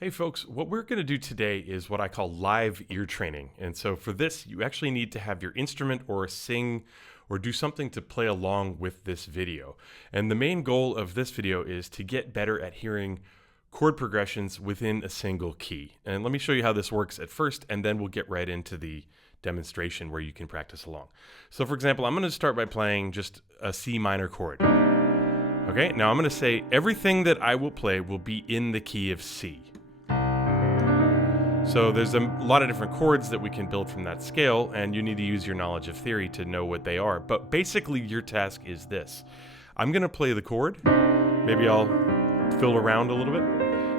Hey folks, what we're going to do today is what I call live ear training. And so for this, you actually need to have your instrument or sing or do something to play along with this video. And the main goal of this video is to get better at hearing chord progressions within a single key. And let me show you how this works at first, and then we'll get right into the demonstration where you can practice along. So for example, I'm going to start by playing just a C minor chord. Okay, now I'm going to say everything that I will play will be in the key of C. So there's a lot of different chords that we can build from that scale, and you need to use your knowledge of theory to know what they are. But basically your task is this. I'm going to play the chord. Maybe I'll fill around a little bit.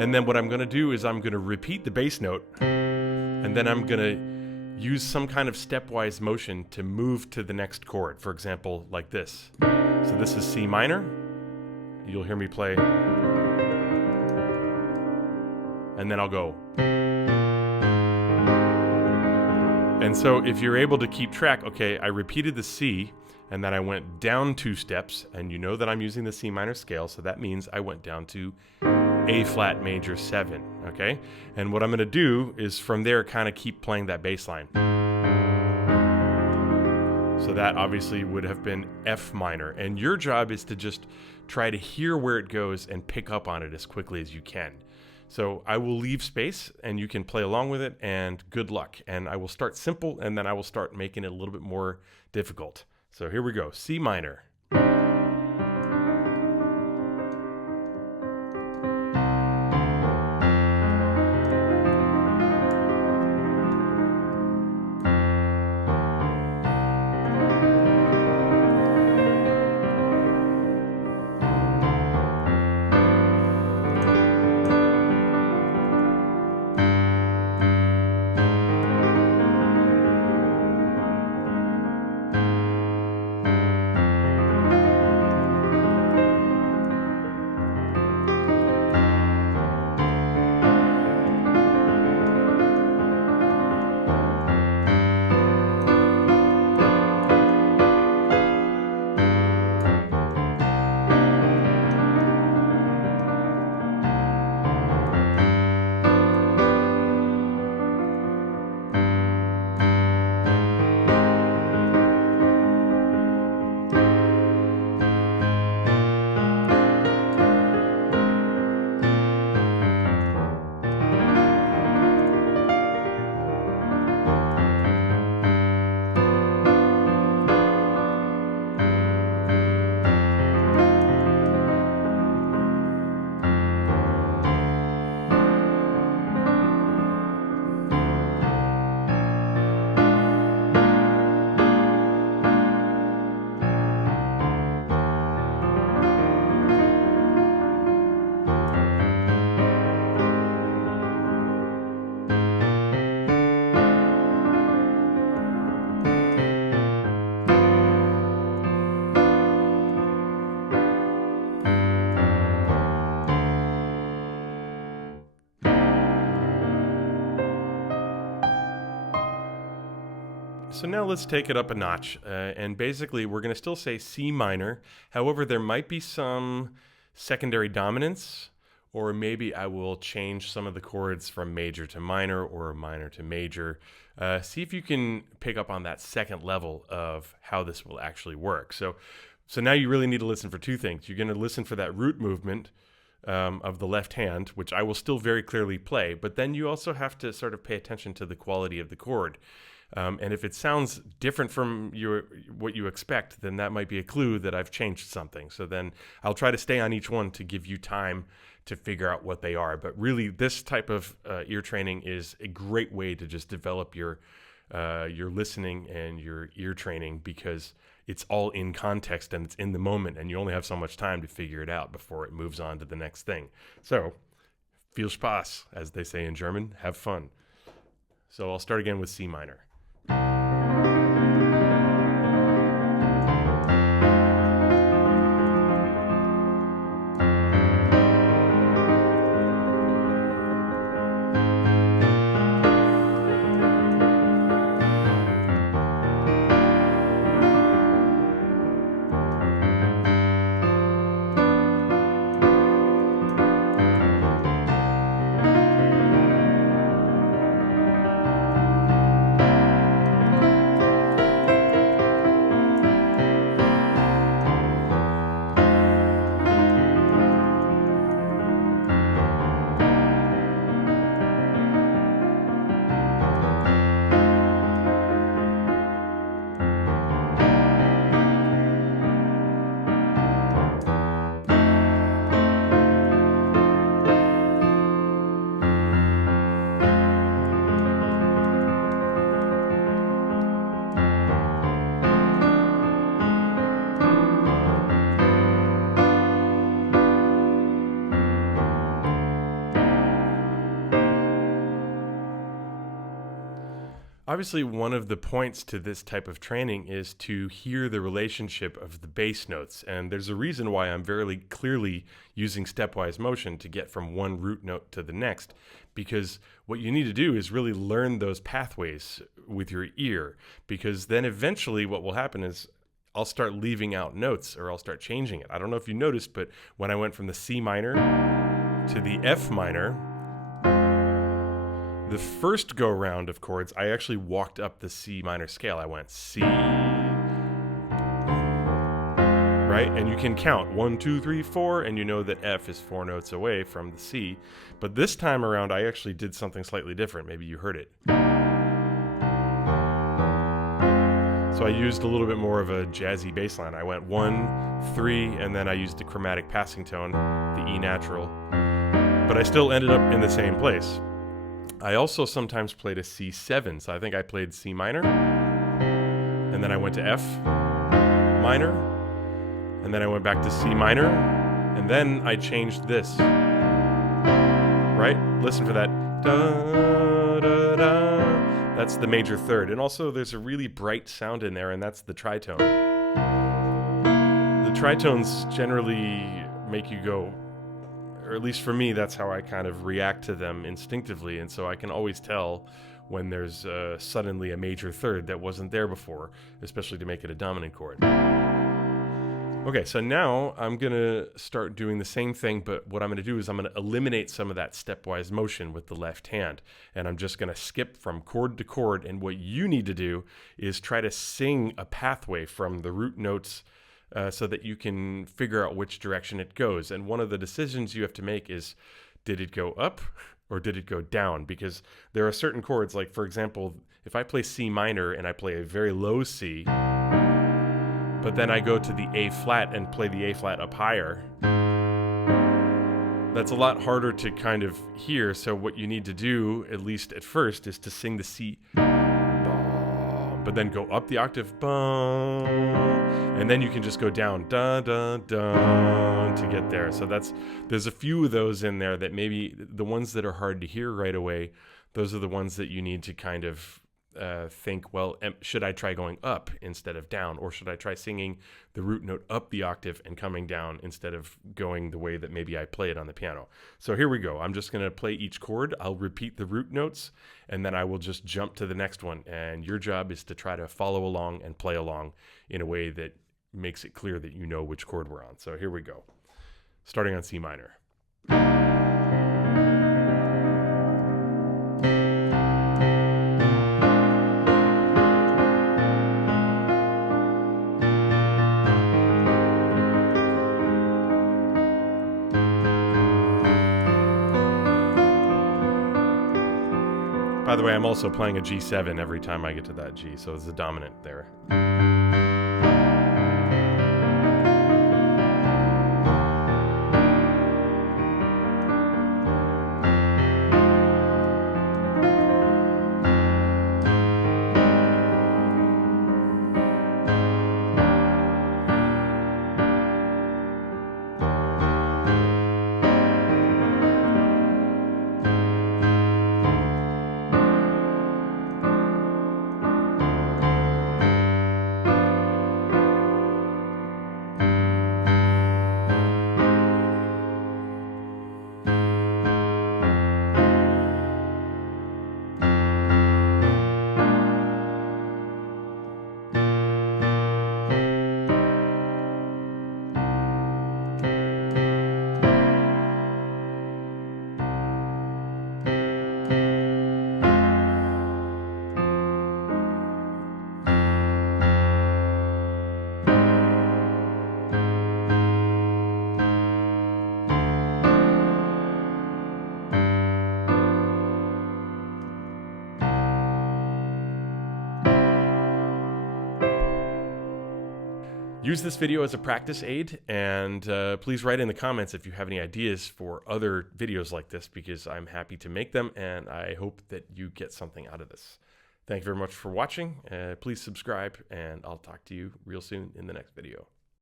And then what I'm going to do is I'm going to repeat the bass note, and then I'm going to use some kind of stepwise motion to move to the next chord. For example, like this. So this is C minor. You'll hear me play. And then I'll go. And so if you're able to keep track, okay, I repeated the C, and then I went down 2 steps, and you know that I'm using the C minor scale, so that means I went down to A flat major 7, okay? And what I'm gonna do is from there kind of keep playing that bass line. So that obviously would have been F minor, and your job is to just try to hear where it goes and pick up on it as quickly as you can. So I will leave space and you can play along with it, and good luck. And I will start simple and then I will start making it a little bit more difficult. So here we go, C minor. So now let's take it up a notch, and basically we're going to still say C minor. However, there might be some secondary dominance, or maybe I will change some of the chords from major to minor or minor to major. See if you can pick up on that second level of how this will actually work. So now you really need to listen for 2 things. You're going to listen for that root movement of the left hand, which I will still very clearly play, but then you also have to sort of pay attention to the quality of the chord. And if it sounds different from what you expect, then that might be a clue that I've changed something. So then I'll try to stay on each one to give you time to figure out what they are. But really, this type of ear training is a great way to just develop your listening and your ear training, because it's all in context and it's in the moment, and you only have so much time to figure it out before it moves on to the next thing. So, viel Spaß, as they say in German, have fun. So I'll start again with C minor. Obviously, one of the points to this type of training is to hear the relationship of the bass notes. And there's a reason why I'm very clearly using stepwise motion to get from one root note to the next, because what you need to do is really learn those pathways with your ear, because then eventually what will happen is I'll start leaving out notes, or I'll start changing it. I don't know if you noticed, but when I went from the C minor to the F minor, the first go round of chords, I actually walked up the C minor scale. I went C, right? And you can count 1, 2, 3, 4, and you know that F is 4 notes away from the C. But this time around, I actually did something slightly different. Maybe you heard it. So I used a little bit more of a jazzy bass line. I went 1, 3, and then I used the chromatic passing tone, the E natural. But I still ended up in the same place. I also sometimes played a C7, so I think I played C minor, and then I went to F minor, and then I went back to C minor, and then I changed this, right? Listen for that. Da, da, da. That's the major third, and also there's a really bright sound in there, and that's the tritone. The tritones generally make you go, or at least for me, that's how I kind of react to them instinctively. And so I can always tell when there's suddenly a major third that wasn't there before, especially to make it a dominant chord. Okay, so now I'm going to start doing the same thing, but what I'm going to do is I'm going to eliminate some of that stepwise motion with the left hand. And I'm just going to skip from chord to chord. And what you need to do is try to sing a pathway from the root notes so that you can figure out which direction it goes. And one of the decisions you have to make is, did it go up or did it go down? Because there are certain chords, like for example, if I play C minor and I play a very low C, but then I go to the A flat and play the A flat up higher, that's a lot harder to kind of hear. So what you need to do, at least at first, is to sing the C, but then go up the octave, and then you can just go down, da da da, to get there. So there's a few of those in there that maybe the ones that are hard to hear right away, those are the ones that you need to kind of think, well, should I try going up instead of down, or should I try singing the root note up the octave and coming down instead of going the way that maybe I play it on the piano? So here we go. I'm just going to play each chord. I'll repeat the root notes, and then I will just jump to the next one. And your job is to try to follow along and play along in a way that makes it clear that you know which chord we're on. So here we go. Starting on C minor. By the way, I'm also playing a G7 every time I get to that G, so it's a dominant there. Use this video as a practice aid, and please write in the comments if you have any ideas for other videos like this, because I'm happy to make them, and I hope that you get something out of this. Thank you very much for watching. Please subscribe, and I'll talk to you real soon in the next video.